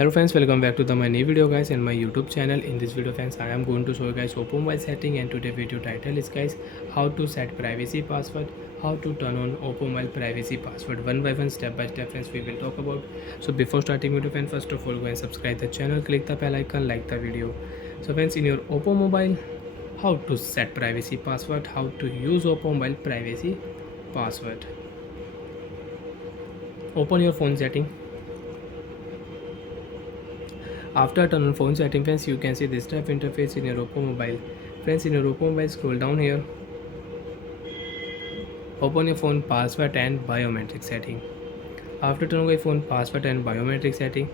Hello friends, welcome back to my new video guys in my YouTube channel. In this video friends, I am going to show you guys oppo mobile setting, and today video title is guys how to set privacy password, how to turn on oppo mobile privacy password. One by one, step by step friends, we will talk about. So before starting video friends, first of all go and subscribe the channel, click the bell icon, like the video. So friends, in your oppo mobile, how to set privacy password, how to use oppo mobile privacy password. Open your phone setting. After turn on phone setting friends, you can see this type interface in your oppo mobile. Friends, in your oppo mobile, scroll down here, open your phone password and biometric setting. After turning on your phone password and biometric setting,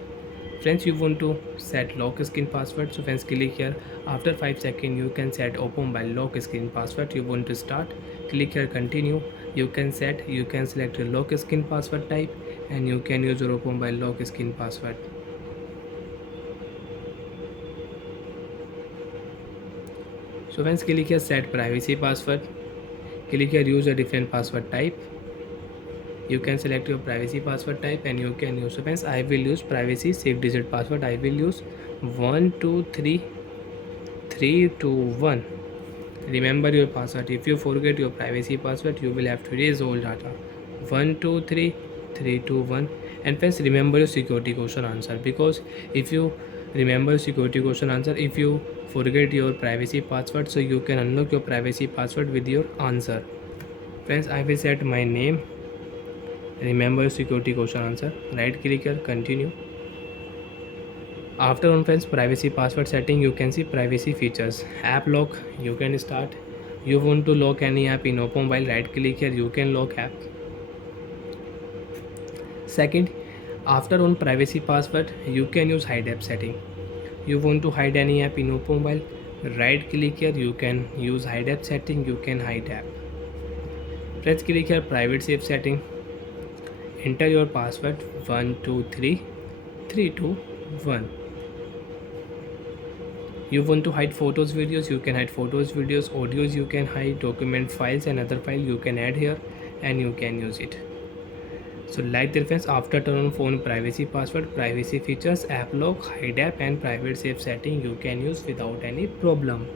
friends, you want to set lock screen password. So friends, click here. After 5 seconds you can set oppo mobile lock screen password. You want to start, click here, continue. You can select your lock screen password type, and you can use your oppo mobile lock screen password. So friends, click here set privacy password, click here use a different password type. You can select your privacy password type and you can use. So friends, I will use privacy 6-digit password. I will use 123321. Remember your password. If you forget your privacy password, you will have to erase all data. 123321. And friends, remember your security question answer, because if you remember security question answer, if you forget your privacy password, so you can unlock your privacy password with your answer. Friends, I will set my name, remember security question answer, right click here, continue. After on friends privacy password setting, you can see privacy features. App lock, you can start. You want to lock any app in oppo mobile, right click here, you can lock app. Second, after on privacy password, you can use hide app setting. You want to hide any app in oppo mobile, right click here, you can use hide app setting, you can hide app. Let's click here private safe setting. Enter your password 123321. You want to hide photos, videos, you can hide photos, videos, audios, you can hide document files and other file you can add here, and you can use it. So like that friends, after turn on phone privacy password, privacy features, app lock, hide app and private safe setting you can use without any problem.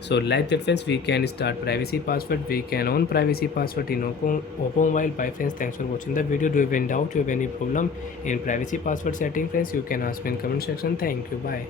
So like that friends, we can start privacy password, we can on privacy password in oppo mobile. Bye friends, thanks for watching the video. Do you have any doubt, you have any problem in privacy password setting friends, you can ask me in comment section. Thank you, bye.